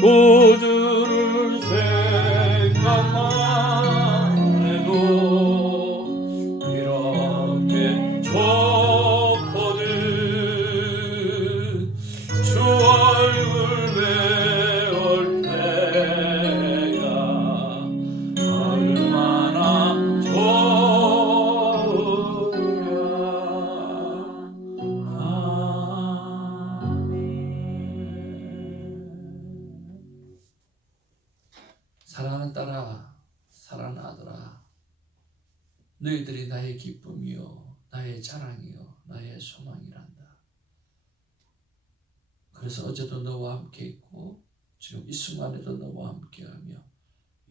그들을 생각만 해도 이렇게 좋거든. 주 얼굴 배울 때야 얼마나 좋으랴. 아멘. 사랑하는 딸아, 사랑하는 아들아, 너희들이 나의 기쁨이요 나의 자랑이요 나의 소망이란다. 그래서 어제도 너와 함께 있고 지금 이 순간에도 너와 함께하며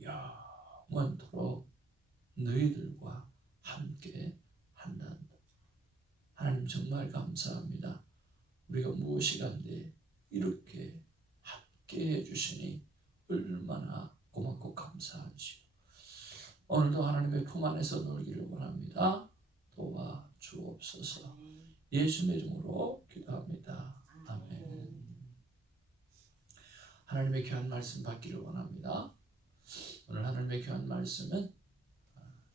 영원토록 너희들과 함께 한단다. 하나님 정말 감사합니다. 우리가 무엇이 간데 이렇게 함께 해주시니 얼마나 고맙고 감사하시오. 오늘도 하나님의 품 안에서 놀기를 원합니다. 도와주옵소서. 예수의 이름으로 기도합니다. 아멘. 하나님의 귀한 말씀 받기를 원합니다. 오늘 하나님의 귀한 말씀은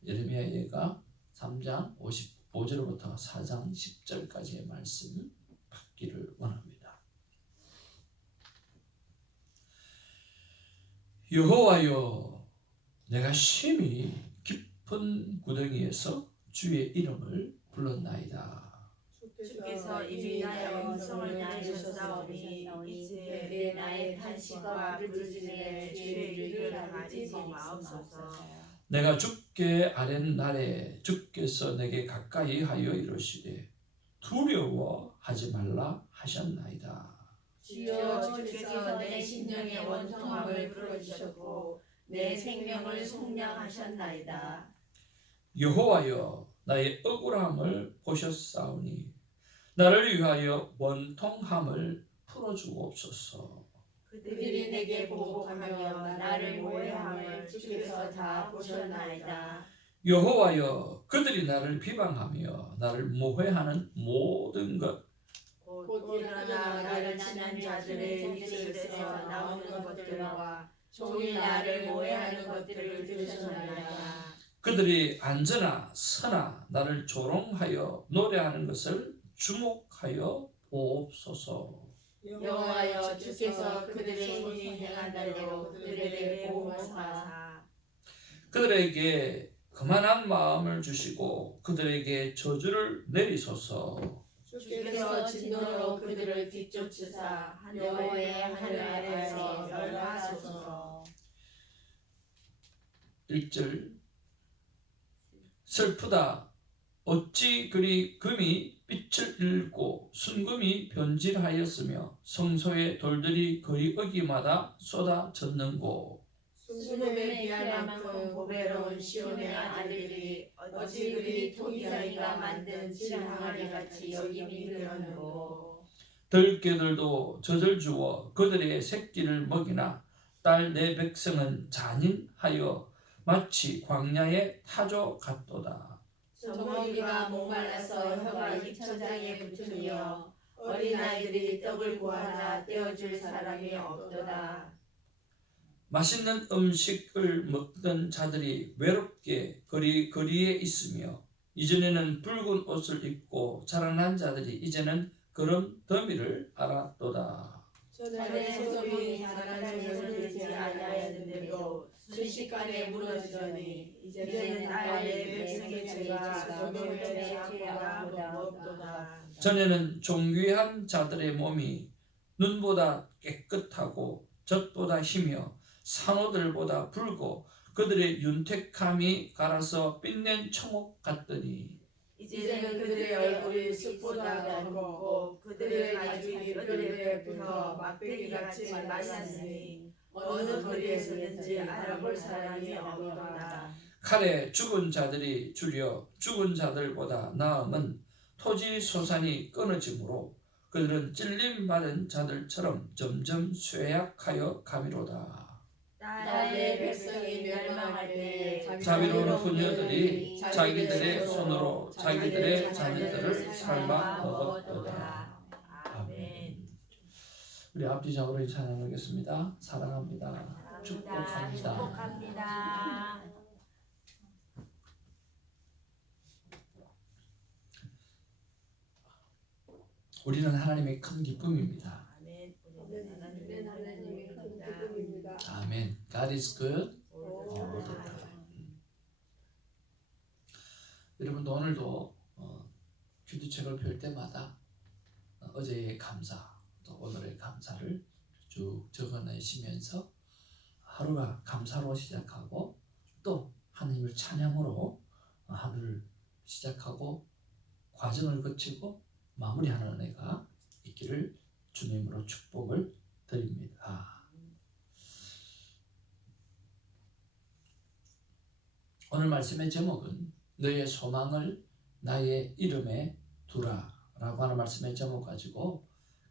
예레미야 예가 3장 55절부터 4장 10절까지의 말씀 받기를 원합니다. 여호와여, 내가 심히 깊은 구덩이에서 주의 이름을 불렀나이다. 주께서 이미 나의 음성을 들으셨사오니 이제 나의 탄식과 부르짖음에 주의 귀를 가리지 마옵소서. 내가 죽게 아랜 날에 주께서 내게 가까이 하여 이르시되 두려워하지 말라 하셨나이다. 주여, 주께서 내 심령의 원통함을 풀어주셨고 내 생명을 속량하셨나이다. 여호와여, 나의 억울함을 보셨사오니 나를 위하여 원통함을 풀어주옵소서. 그들이 내게 보복하며 나를 모해함을 주께서 다 보셨나이다. 여호와여, 그들이 나를 비방하며 나를 모해하는 모든 것 곧 일어나 나를 치는 자들의 입술에서 나오는 것들과 종일 나를 모해하는 것들을 들으셨나이다. 그들이 앉으나 서나 나를 조롱하여 노래하는 것을 주목하여 보옵소서. 여호와여, 주께서 그들의 손이 행한 대로 그들에게 보호하사 그들에게 거만한 마음을 주시고 그들에게 저주를 내리소서. 주께서 진노로 그들을 뒤쫓으사 여호와의 하늘 아래에서 멸하소서. 1절 슬프다. 어찌 그리 금이 빛을 잃고 순금이 변질하였으며 성소의 돌들이 거리 어기마다 쏟아졌는고. 순금에 비할 만큼 보배로운 시온의 아들들이 어찌 그리 토기장이가 만든 질항아리같이 여김이 되었는고. 들깨들도 젖을 주어 그들의 새끼를 먹이나 딸 내 백성은 잔인하여 마치 광야의 타조 같도다. 젖먹이가 목말라서 혀가 입천장에 붙으며 어린아이들이 떡을 구하나 떼어줄 사람이 없도다. 맛있는 음식을 먹던 자들이 외롭게 거리에 있으며 이전에는 붉은 옷을 입고 자라난 자들이 이제는 그런 더미를 알았도다. 전에 소돔이 자라난 것을 듣지 아니하였는데도 순식간에 무너지더니 이제는 나의 백성의 죄가 소돔의 죄악보다 없도다. 전에는 존귀한 자들의 몸이 눈보다 깨끗하고 젖보다 희며 산호들보다 붉고 그들의 윤택함이 갈아서 빛낸 청옥 같더니 이제는 그들의 얼굴이 숲보다 더 곱고 그들의 가죽이 뼈대에 붙어 막대기같이 말랐으니 어느 거리에서든지 알아볼 사람이 없도다. 칼에 죽은 자들이 줄여 죽은 자들보다 나음은 토지 소산이 끊어지므로 그들은 찔림받은 자들처럼 점점 쇠약하여 가미로다. 나의 백성이 멸망할 때에 자비로운 부녀들이 자기들의 손으로 자기들의 자녀들을 삶아 먹었도다. 아멘. 우리 앞뒤적으로 찬양 나누겠습니다. 사랑합니다. 축복합니다. 축복합니다. 우리는 하나님의 큰 기쁨입니다. 아멘. 우리는 하나님의 큰 기쁨입니다. 아멘. God is good. all the time. 여러분도 오늘도 큐티책을 펼 때마다 어제의 감사 또 오늘의 감사를 쭉 적어내시면서 하루가 감사로 시작하고 또 하나님을 찬양으로 하루를 시작하고 과정을 거치고 마무리하는 은혜가 있기를 주님으로 축복을 드립니다. 오늘 말씀의 제목은 너의 소망을 나의 이름에 두라 라고 하는 말씀의 제목 가지고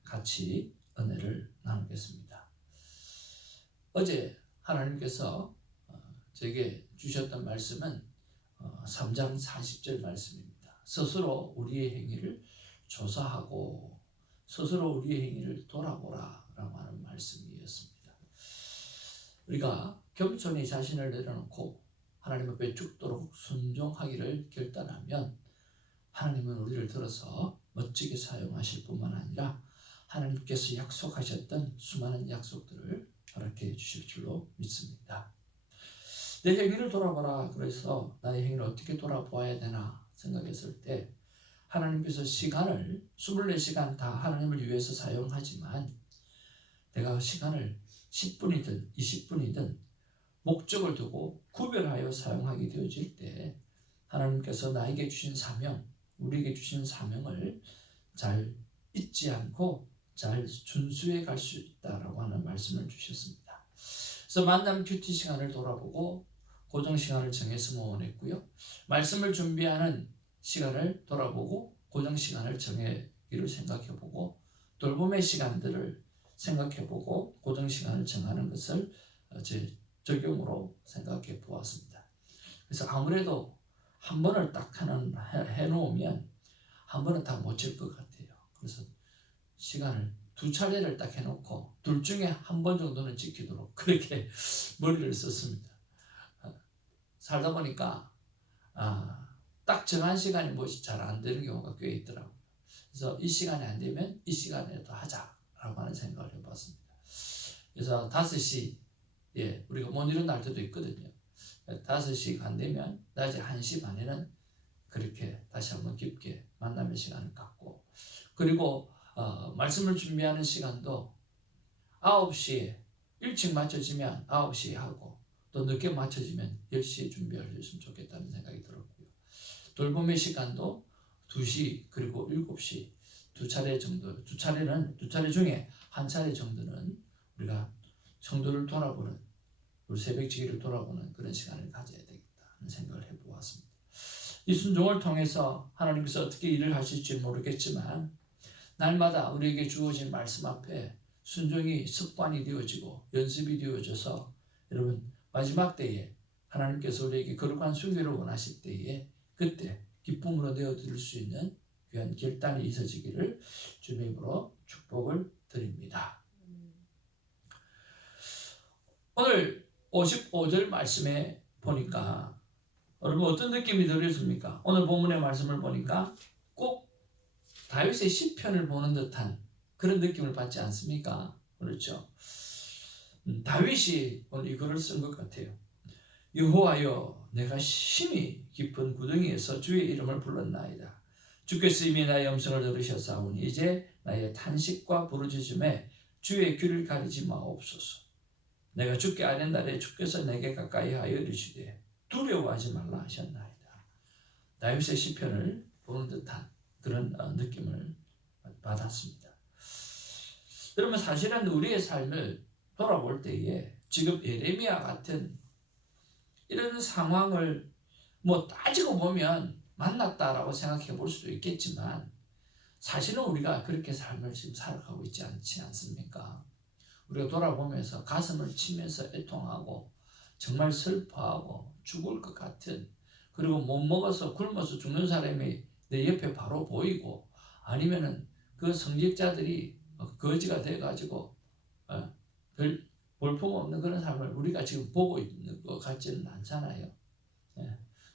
같이 은혜를 나누겠습니다. 어제 하나님께서 제게 주셨던 말씀은 3장 40절 말씀입니다. 스스로 우리의 행위를 조사하고 스스로 우리의 행위를 돌아보라 라고 하는 말씀이었습니다. 우리가 겸손히 자신을 내려놓고 하나님 앞에 죽도록 순종하기를 결단하면 하나님은 우리를 들어서 멋지게 사용하실 뿐만 아니라 하나님께서 약속하셨던 수많은 약속들을 허락해 주실 줄로 믿습니다. 내 행위를 돌아보라. 그래서 나의 행위를 어떻게 돌아보아야 되나 생각했을 때 하나님께서 시간을 24시간 다 하나님을 위해서 사용하지만 내가 시간을 10분이든 20분이든 목적을 두고 구별하여 사용하게 되어질 때 하나님께서 나에게 주신 사명, 우리에게 주신 사명을 잘 잊지 않고 잘 준수해 갈 수 있다라고 하는 말씀을 주셨습니다. 그래서 만남 큐티 시간을 돌아보고 고정 시간을 정했으면 원했고요. 말씀을 준비하는 시간을 돌아보고 고정 시간을 정하기를 생각해보고 돌봄의 시간들을 생각해보고 고정 시간을 정하는 것을 제 적용으로 생각해 보았습니다. 그래서 아무래도 한 번을 딱 해놓으면 한 번은 다 못 칠 것 같아요. 그래서 시간을 2차례를 딱 해놓고 둘 중에 한 번 정도는 지키도록 그렇게 머리를 썼습니다. 살다 보니까 딱 정한 시간이 뭐지 잘 안 되는 경우가 꽤 있더라고요. 그래서 이 시간이 안 되면 이 시간에도 하자라고 하는 생각을 해봤습니다. 그래서 5시 우리가 못 일어날 때도 있거든요. 5시가 안 되면 낮에 1시 반에는 그렇게 다시 한번 깊게 만남의 시간을 갖고 그리고 말씀을 준비하는 시간도 9시에 일찍 맞춰지면 9시에 하고 또 늦게 맞춰지면 10시에 준비하셨으면 좋겠다는 생각이 들었고요. 돌봄의 시간도 2시 그리고 7시 두 차례 중에 한 차례 정도는 우리가 성도를 돌아보는 우리 새벽지기를 돌아보는 그런 시간을 가져야 되겠다는 생각을 해보았습니다. 이 순종을 통해서 하나님께서 어떻게 일을 하실지 모르겠지만 날마다 우리에게 주어진 말씀 앞에 순종이 습관이 되어지고 연습이 되어져서 여러분 마지막 때에 하나님께서 우리에게 거룩한 순교를 원하실 때에 그때 기쁨으로 내어드릴 수 있는 귀한 결단이 있어지기를 주님의 이름으로 축복을 드립니다. 오늘 55절 말씀에 보니까 여러분 어떤 느낌이 들으십니까? 오늘 본문의 말씀을 보니까 꼭 다윗의 시편을 보는 듯한 그런 느낌을 받지 않습니까? 그렇죠? 다윗이 오늘 이거를 쓴 것 같아요. 여호와여 내가 심히 깊은 구덩이에서 주의 이름을 불렀나이다. 주께서 이미 나의 음성을 들으셨사오니 이제 나의 탄식과 부르짖음에 주의 귀를 가리지 마옵소서. 내가 죽게 아는 날에 주께서 내게 가까이 하여 이르시되 두려워하지 말라 하셨나이다. 다윗의 시편을 보는 듯한 그런 느낌을 받았습니다. 여러분 사실은 우리의 삶을 돌아볼 때에 지금 예레미야 같은 이런 상황을 뭐 따지고 보면 만났다라고 생각해 볼 수도 있겠지만 사실은 우리가 그렇게 삶을 지금 살아가고 있지 않지 않습니까? 우리가 돌아보면서 가슴을 치면서 애통하고 정말 슬퍼하고 죽을 것 같은 그리고 못 먹어서 굶어서 죽는 사람이 내 옆에 바로 보이고 아니면은 그 성직자들이 거지가 돼가지고 별 볼품없는 그런 삶을 우리가 지금 보고 있는 것 같지는 않잖아요.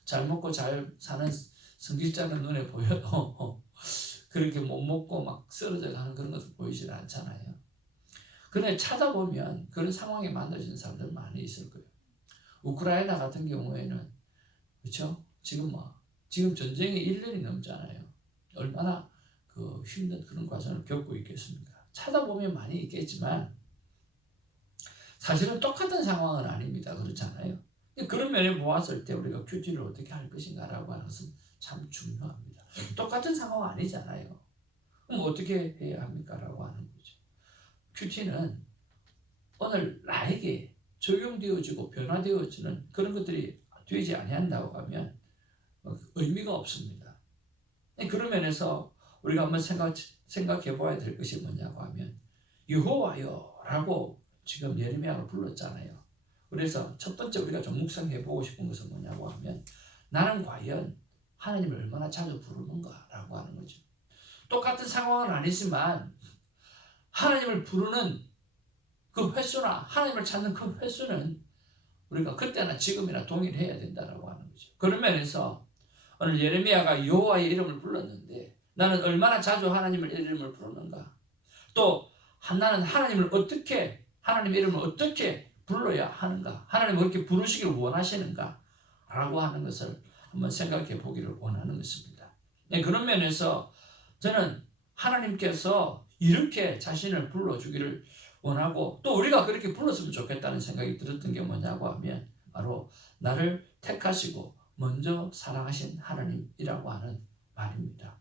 잘 먹고 잘 사는 성직자는 눈에 보여도 그렇게 못 먹고 막 쓰러져 가는 그런 것도 보이질 않잖아요. 그런데 찾아보면 그런 상황에 만나지는 사람들 많이 있을 거예요. 우크라이나 같은 경우에는 그렇죠? 지금 전쟁이 1년이 넘잖아요. 얼마나 그 힘든 그런 과정을 겪고 있겠습니까? 찾아보면 많이 있겠지만 사실은 똑같은 상황은 아닙니다. 그렇잖아요. 그런 면에 보았을 때 우리가 큐티를 어떻게 할 것인가라고 하는 것은 참 중요합니다. 똑같은 상황은 아니잖아요. 그럼 어떻게 해야 합니까? 라고 하는 거죠. 큐티는 오늘 나에게 적용되어지고 변화되어지는 그런 것들이 되지 아니한다고 하면 의미가 없습니다. 그런 면에서 우리가 한번 생각해 봐야 될 것이 뭐냐고 하면 여호와여 라고 지금 예레미야가 불렀잖아요. 그래서 첫 번째 우리가 좀 묵상해 보고 싶은 것은 뭐냐고 하면 나는 과연 하나님을 얼마나 자주 부르는가 라고 하는 거죠. 똑같은 상황은 아니지만 하나님을 부르는 그 횟수나 하나님을 찾는 그 횟수는 우리가 그때나 지금이나 동일해야 된다라고 하는 거죠. 그런 면에서 오늘 예레미야가 여호와의 이름을 불렀는데 나는 얼마나 자주 하나님의 이름을 부르는가, 또 나는 하나님의 이름을 어떻게 불러야 하는가, 하나님을 그렇게 부르시길 원하시는가 라고 하는 것을 한번 생각해 보기를 원하는 것입니다. 그런 면에서 저는 하나님께서 이렇게 자신을 불러주기를 원하고 또 우리가 그렇게 불렀으면 좋겠다는 생각이 들었던 게 뭐냐고 하면 바로 나를 택하시고 먼저 사랑하신 하나님이라고 하는 말입니다.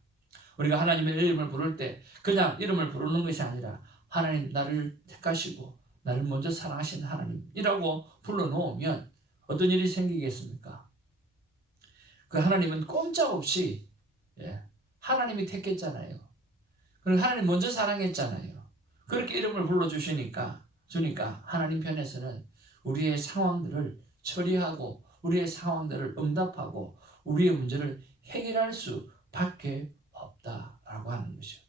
우리가 하나님의 이름을 부를 때 그냥 이름을 부르는 것이 아니라 하나님 나를 택하시고 나를 먼저 사랑하신 하나님이라고 불러놓으면 어떤 일이 생기겠습니까? 그 하나님은 꼼짝없이 하나님이 택했잖아요. 그리고 하나님 먼저 사랑했잖아요. 그렇게 이름을 불러주시니까 하나님 편에서는 우리의 상황들을 처리하고 우리의 상황들을 응답하고 우리의 문제를 해결할 수밖에 없다라고 하는 것이죠.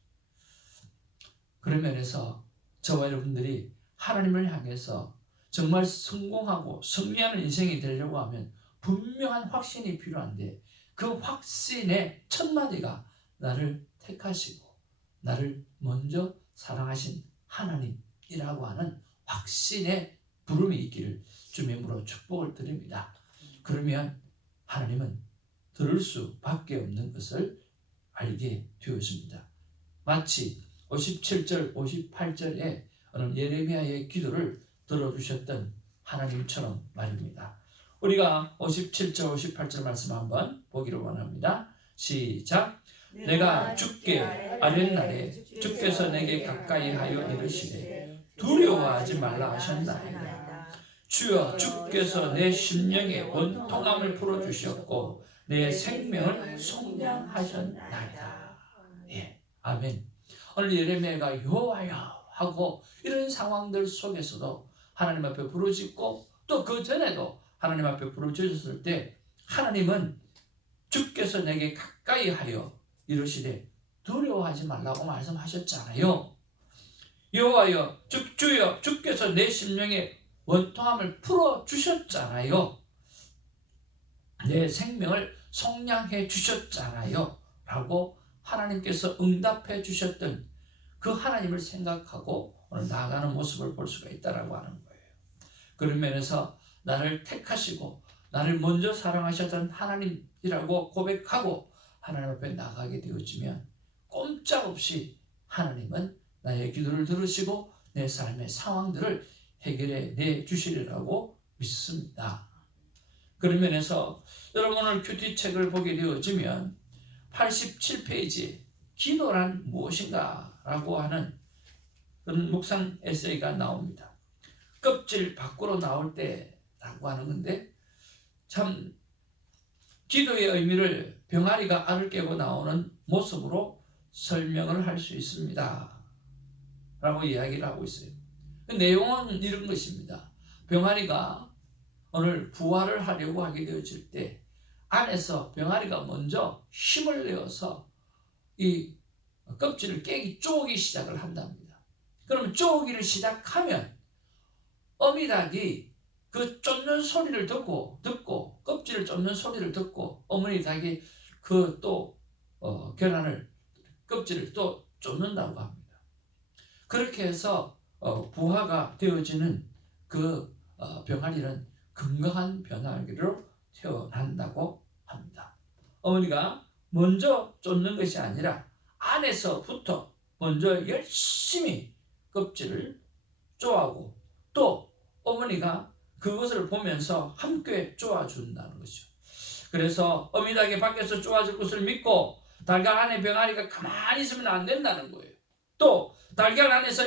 그런 면에서 저와 여러분들이 하나님을 향해서 정말 성공하고 승리하는 인생이 되려고 하면 분명한 확신이 필요한데 그 확신의 첫 마디가 나를 택하시고 나를 먼저 사랑하신 하나님이라고 하는 확신의 부름이 있기를 주님으로 축복을 드립니다. 그러면 하나님은 들을 수밖에 없는 것을 알게 되었습니다. 마치 57절, 58절에 오늘 예레미야의 기도를 들어주셨던 하나님처럼 말입니다. 우리가 57절, 58절 말씀 한번 보기를 원합니다. 시작. 내가 주께 아뢰날에 주께서 내게 가까이 하여 이르시되 두려워하지 말라 하셨나이다. 주여 주께서 내 심령의 원통함을 풀어주셨고 내 생명을 속량하셨나이다. 아멘. 오늘 예레미야가 여호와여 하고 이런 상황들 속에서도 하나님 앞에 부르짖고 또 그 전에도 하나님 앞에 부르짖었을 때 하나님은 주께서 내게 가까이 하여 이르시되 두려워하지 말라고 말씀하셨잖아요. 여호와여 주여 주께서 내 심령의 원통함을 풀어주셨잖아요. 내 생명을 속량해 주셨잖아요 라고 하나님께서 응답해 주셨던 그 하나님을 생각하고 오늘 나아가는 모습을 볼 수가 있다라고 하는 거예요. 그런 면에서 나를 택하시고 나를 먼저 사랑하셨던 하나님이라고 고백하고 하나님 앞에 나가게 되어지면 꼼짝없이 하나님은 나의 기도를 들으시고 내 삶의 상황들을 해결해 내 주시리라고 믿습니다. 그런 면에서 여러분 오늘 큐티 책을 보게 되어지면 87페이지 기도란 무엇인가 라고 하는 그런 묵상 에세이가 나옵니다. 껍질 밖으로 나올 때라고 하는 건데 참 기도의 의미를 병아리가 알을 깨고 나오는 모습으로 설명을 할 수 있습니다 라고 이야기를 하고 있어요. 그 내용은 이런 것입니다. 병아리가 오늘 부화를 하려고 하게 되어질 때 안에서 병아리가 먼저 힘을 내어서 이 껍질을 쪼기 시작을 한답니다. 그러면 쪼기를 시작하면 어미닭이 그 쫓는 소리를 듣고 껍질을 쫓는 소리를 듣고 어머니 닭이 그 또 계란을 껍질을 또 쫓는다고 합니다. 그렇게 해서 부화가 되어지는 그 병아리는 건강한 병아리로 태어난다고 합니다. 어머니가 먼저 쫓는 것이 아니라 안에서부터 먼저 열심히 껍질을 쪼아고 또 어머니가 그것을 보면서 함께 쪼아준다는 것이죠. 그래서 어미닭이 밖에서 쪼아줄 것을 믿고 달걀 안에 병아리가 가만히 있으면 안 된다는 거예요. 또 달걀 안에서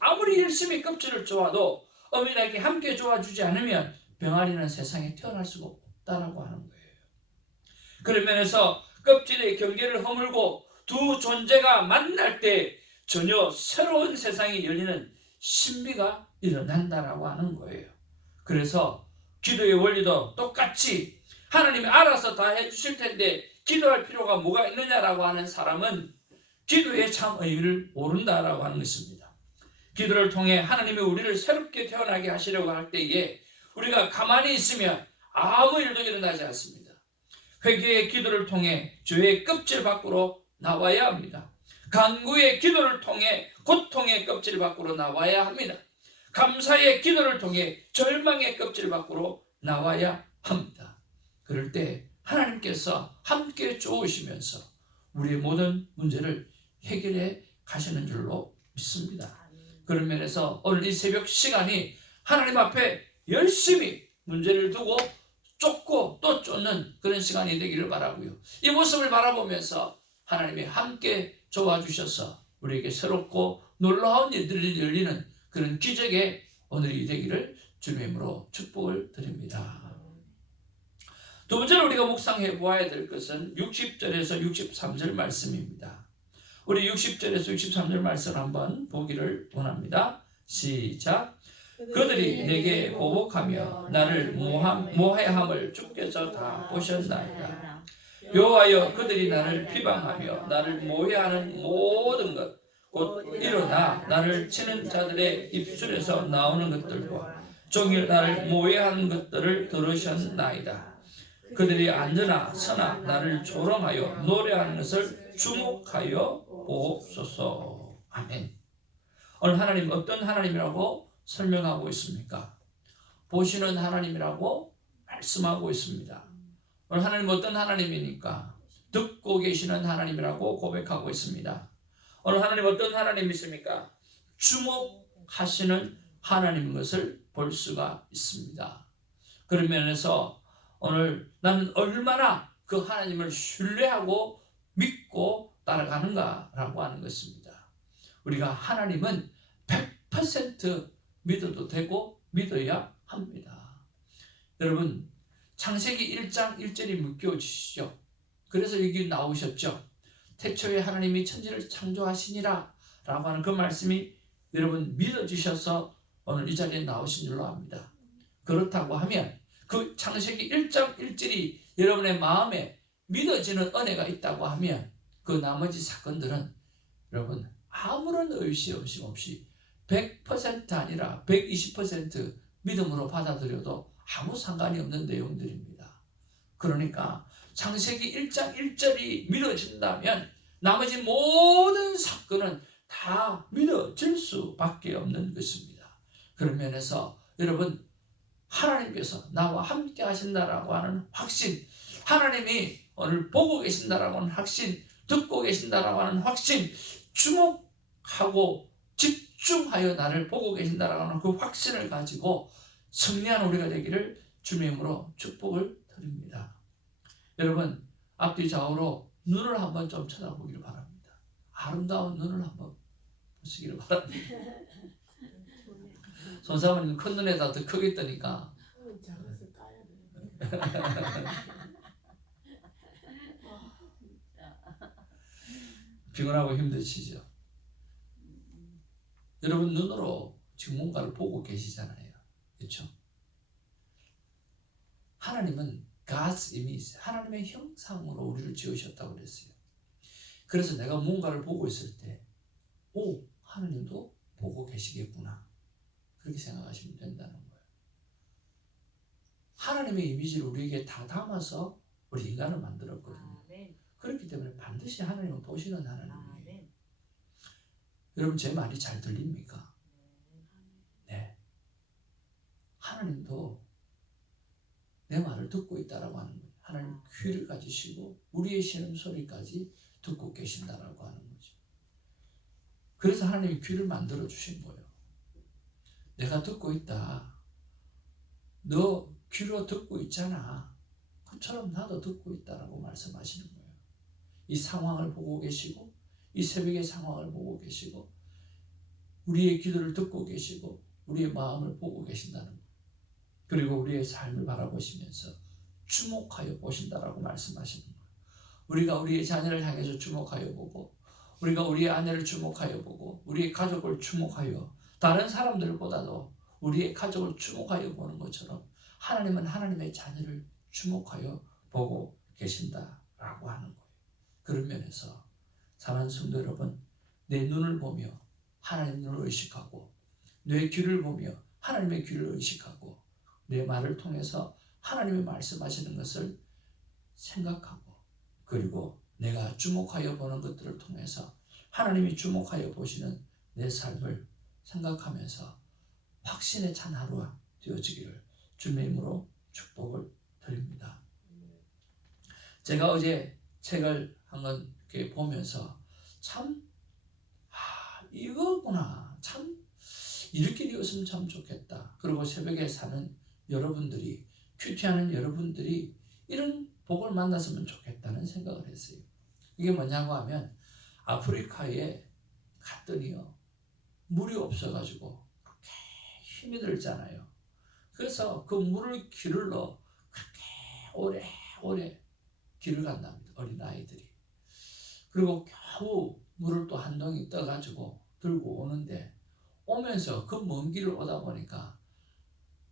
아무리 열심히 껍질을 쪼아도 어미닭이 함께 쪼아주지 않으면 병아리는 세상에 태어날 수가 없다라고 하는 거예요. 그런 면에서 껍질의 경계를 허물고 두 존재가 만날 때 전혀 새로운 세상이 열리는 신비가 일어난다라고 하는 거예요. 그래서 기도의 원리도 똑같이 하나님이 알아서 다 해주실 텐데 기도할 필요가 뭐가 있느냐라고 하는 사람은 기도의 참 의미를 모른다라고 하는 것입니다. 기도를 통해 하나님이 우리를 새롭게 태어나게 하시려고 할 때에 우리가 가만히 있으면 아무 일도 일어나지 않습니다. 회개의 기도를 통해 죄의 껍질 밖으로 나와야 합니다. 간구의 기도를 통해 고통의 껍질 밖으로 나와야 합니다. 감사의 기도를 통해 절망의 껍질 밖으로 나와야 합니다. 그럴 때 하나님께서 함께 쪼으시면서 우리의 모든 문제를 해결해 가시는 줄로 믿습니다. 그런 면에서 오늘 이 새벽 시간이 하나님 앞에 열심히 문제를 두고 쫓고 또 쫓는 그런 시간이 되기를 바라고요. 이 모습을 바라보면서 하나님이 함께 도와주셔서 우리에게 새롭고 놀라운 일들이 열리는 그런 기적의 오늘이 되기를 주님의 이름으로 축복을 드립니다. 두 번째로 우리가 묵상해 보아야 될 것은 60절에서 63절 말씀입니다. 우리 60절에서 63절 말씀을 한번 보기를 원합니다. 시작. 그들이 내게 보복하며 나를 모해함을 주께서 다 보셨나이다. 여호와여, 그들이 나를 비방하며 나를 모해하는 모든 것 곧 일어나 나를 치는 자들의 입술에서 나오는 것들과 종일 나를 모해하는 것들을 들으셨나이다. 그들이 앉으나 서나 나를 조롱하여 노래하는 것을 주목하여 보옵소서. 아멘. 오늘 하나님 어떤 하나님이라고 설명하고 있습니까? 보시는 하나님이라고 말씀하고 있습니다. 오늘 하나님 어떤 하나님이니까? 듣고 계시는 하나님이라고 고백하고 있습니다. 오늘 하나님 어떤 하나님이십니까? 주목하시는 하나님인 것을 볼 수가 있습니다. 그런 면에서 오늘 나는 얼마나 그 하나님을 신뢰하고 믿고 따라가는가라고 하는 것입니다. 우리가 하나님은 100% 믿어도 되고 믿어야 합니다. 여러분, 창세기 1장 1절이 묶여주시죠. 그래서 여기 나오셨죠. 태초에 하나님이 천지를 창조하시니라 라고 하는 그 말씀이 여러분 믿어주셔서 오늘 이 자리에 나오신 줄로 압니다. 그렇다고 하면 그 창세기 1장 1절이 여러분의 마음에 믿어지는 은혜가 있다고 하면 그 나머지 사건들은 여러분 아무런 의심 없이 100% 아니라 120% 믿음으로 받아들여도 아무 상관이 없는 내용들입니다. 그러니까 창세기 1장 1절이 믿어진다면 나머지 모든 사건은 다 믿어질 수밖에 없는 것입니다. 그런 면에서 여러분 하나님께서 나와 함께 하신다라고 하는 확신, 하나님이 오늘 보고 계신다라고 하는 확신, 듣고 계신다라고 하는 확신, 주목하고 집중하여 나를 보고 계신다라고 하는 그 확신을 가지고 승리한 우리가 되기를 주님의 이름으로 축복을 드립니다. 여러분 앞뒤 좌우로 눈을 한번 좀 쳐다보기를 바랍니다. 아름다운 눈을 한번 보시기를 바랍니다. 손사모님 큰 눈에다 더 크게 뜨니까 피곤하고 힘드시죠? 여러분 눈으로 지금 뭔가를 보고 계시잖아요. 그렇죠? 하나님은 God's image, 하나님의 형상으로 우리를 지으셨다고 그랬어요. 그래서 내가 뭔가를 보고 있을 때 하나님도 보고 계시겠구나. 그렇게 생각하시면 된다는 거예요. 하나님의 이미지를 우리에게 다 담아서 우리 인간을 만들었거든요. 그렇기 때문에 반드시 하나님은 보시는 하나님이에요. 여러분 제 말이 잘 들립니까? 네. 하나님도 내 말을 듣고 있다라고 하는 거예요. 하나님 귀를 가지시고 우리의 신음소리까지 듣고 계신다라고 하는 거죠. 그래서 하나님이 귀를 만들어 주신 거예요. 내가 듣고 있다. 너 귀로 듣고 있잖아. 그처럼 나도 듣고 있다라고 말씀하시는 거예요. 이 상황을 보고 계시고 이 새벽의 상황을 보고 계시고 우리의 기도를 듣고 계시고 우리의 마음을 보고 계신다는 거예요. 그리고 우리의 삶을 바라보시면서 주목하여 보신다라고 말씀하시는 거예요. 우리가 우리의 자녀를 향해서 주목하여 보고 우리가 우리의 아내를 주목하여 보고 우리의 가족을 주목하여 다른 사람들보다도 우리의 가족을 주목하여 보는 것처럼 하나님은 하나님의 자녀를 주목하여 보고 계신다라고 하는 거예요. 그런 면에서 사랑하는 성도 여러분, 내 눈을 보며 하나님 눈을 의식하고 내 귀를 보며 하나님의 귀를 의식하고 내 말을 통해서 하나님이 말씀하시는 것을 생각하고 그리고 내가 주목하여 보는 것들을 통해서 하나님이 주목하여 보시는 내 삶을 생각하면서 확신의 찬 하루가 되어지기를 주님의 이름으로 축복을 드립니다. 제가 어제 책을 한번 이렇게 보면서 참 이거구나, 참 이렇게 되었으면 참 좋겠다. 그리고 새벽에 사는 여러분들이, 큐티하는 여러분들이 이런 복을 만났으면 좋겠다는 생각을 했어요. 이게 뭐냐고 하면 아프리카에 갔더니요 물이 없어가지고 그렇게 힘이 들잖아요. 그래서 그 물을 길을러 그렇게 오래 길을 간답니다. 어린아이들이. 그리고 겨우 물을 또 한 동이 떠가지고 들고 오는데 오면서 그 먼 길을 오다 보니까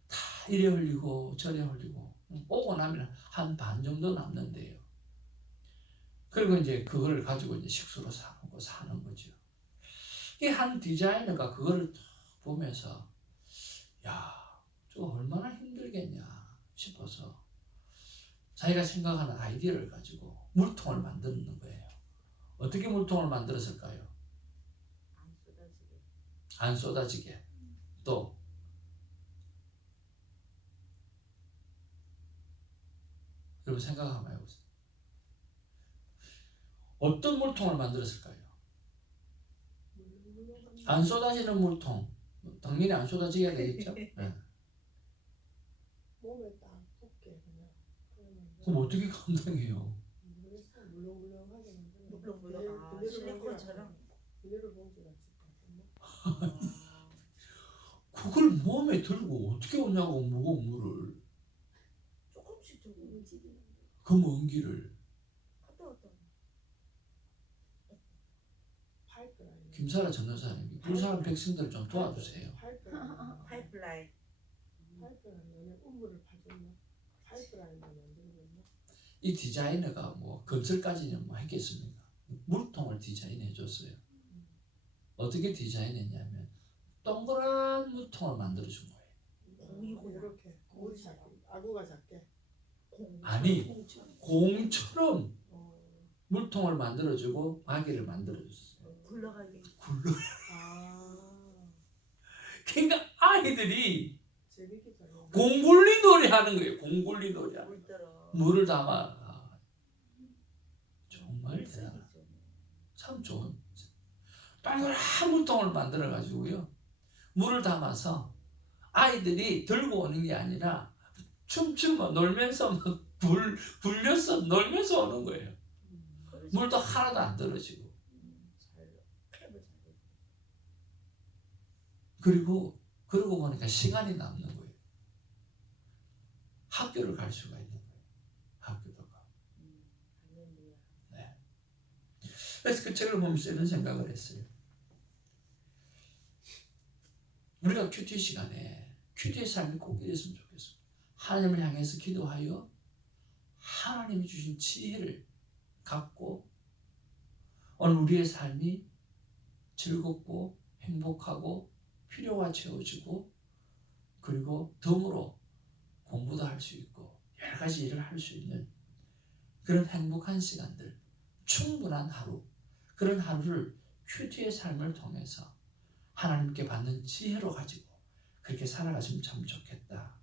다 이래 흘리고 저래 흘리고 오고 나면 한 반 정도 남는데요. 그리고 이제 그거를 가지고 이제 식수로 사놓고 사는 거죠. 이 한 디자이너가 그거를 보면서 야, 저거 얼마나 힘들겠냐 싶어서 자기가 생각하는 아이디어를 가지고 물통을 만드는 거예요. 어떻게 물통을 만들었을까요? 안 쏟아지게. 또 여러분 생각 한번 해보세요. 어떤 물통을 만들었을까요? 안 쏟아지는 물통. 당연히 안 쏟아지게 되겠죠? 네. 몸에 딱 붙게 그냥. 그럼 어떻게 감당해요? 물렁물렁하게 만드는 물렁물렁 실리콘처럼. 비닐을 봉지 같이. 그걸 몸에 들고 어떻게 오냐고 무거운 물을. 조금씩 좀 움직이는 그 먼 길을. 어떤 파이프라인. 김사라 전도사님이 불쌍한 백성들 좀 도와주세요. 파이프라인. 파이프라인 우물을 파줬나? 파이프라인을 만들고 있나? 이 디자이너가 뭐 건설까지는 뭐 했겠습니까? 물통을 디자인해 줬어요. 어떻게 디자인했냐면 동그란 물통을 만들어 준 거예요. 이렇게 물이 작게, 아구가 작게. 아니, 공처럼 물통을 만들어주고 마개를 만들어줬어요. 굴러가게. 그러니까 아이들이 재밌게 잘. 공굴리 놀이 하는 거예요. 공굴리 놀이. 물을 담아. 정말 대단하다. 참 좋은. 동그란 물통을 만들어 가지고요. 물을 담아서 아이들이 들고 오는 게 아니라 춤추고 놀면서 막 굴려서 놀면서 오는 거예요. 물도 하나도 안 떨어지고. 그리고 그러고 보니까 시간이 남는 거예요. 학교를 갈 수가 있는 거예요. 학교도 가고. 네. 그래서 그 책을 보면서 이런 생각을 했어요. 우리가 큐티 시간에 큐티의 삶이 꼭 이랬으면 좋겠어요. 하나님을 향해서 기도하여 하나님이 주신 지혜를 갖고 오늘 우리의 삶이 즐겁고 행복하고 필요가 채워지고 그리고 덤으로 공부도 할 수 있고 여러 가지 일을 할 수 있는 그런 행복한 시간들, 충분한 하루, 그런 하루를 큐티의 삶을 통해서 하나님께 받는 지혜로 가지고 그렇게 살아가시면 참 좋겠다.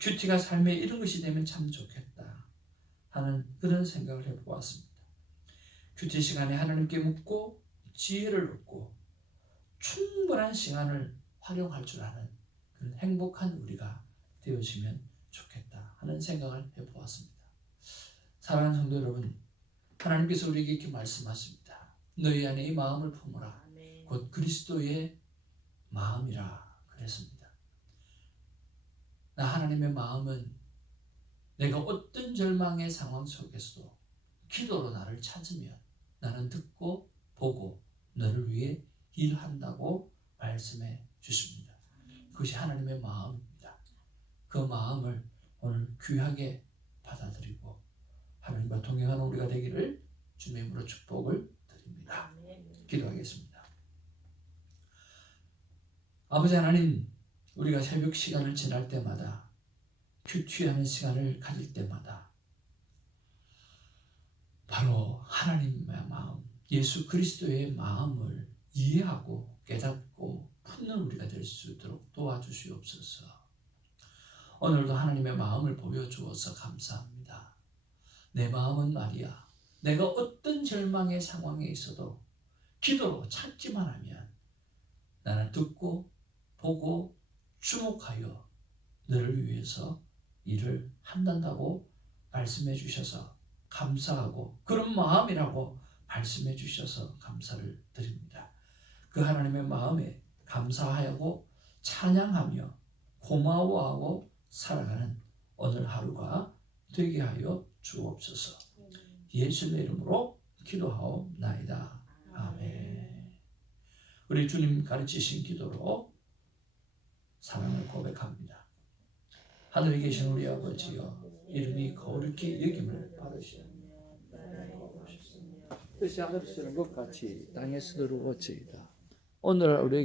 큐티가 삶에 이런 것이 되면 참 좋겠다 하는 그런 생각을 해보았습니다. 큐티 시간에 하나님께 묻고 지혜를 얻고 충분한 시간을 활용할 줄 아는 그런 행복한 우리가 되어지면 좋겠다 하는 생각을 해보았습니다. 사랑하는 성도 여러분, 하나님께서 우리에게 이렇게 말씀하십니다. 너희 안에 이 마음을 품으라. 아멘. 곧 그리스도의 마음이라 그랬습니다. 나 하나님의 마음은 내가 어떤 절망의 상황 속에서도 기도로 나를 찾으면 나는 듣고 보고 너를 위해 일한다고 말씀해 주십니다. 그것이 하나님의 마음입니다. 그 마음을 오늘 귀하게 받아들이고 하나님과 동행하는 우리가 되기를 주님의 이름으로 축복을 드립니다. 아멘. 기도하겠습니다. 아버지 하나님, 우리가 새벽 시간을 지날 때마다 큐티하는 시간을 가질 때마다 바로 하나님의 마음, 예수 그리스도의 마음을 이해하고 깨닫고 품는 우리가 될 수 있도록 도와주시옵소서. 오늘도 하나님의 마음을 보여주어서 감사합니다. 내 마음은 말이야, 내가 어떤 절망의 상황에 있어도 기도로 찾기만 하면 나는 듣고 보고 주목하여 너를 위해서 일을 한다고 말씀해 주셔서 감사하고 그런 마음이라고 말씀해 주셔서 감사를 드립니다. 그 하나님의 마음에 감사하고 찬양하며 고마워하고 살아가는 오늘 하루가 되게 하여 주옵소서. 예수의 이름으로 기도하옵나이다. 아멘. 우리 주님 가르치신 기도로 사랑을 고백합니다. 하늘에 계신 우리 아버지여, 이름이 거룩히 여김을 받으시오. 뜻이 하늘에서 것 같이 땅에서도 이루어지이다. 오늘 우리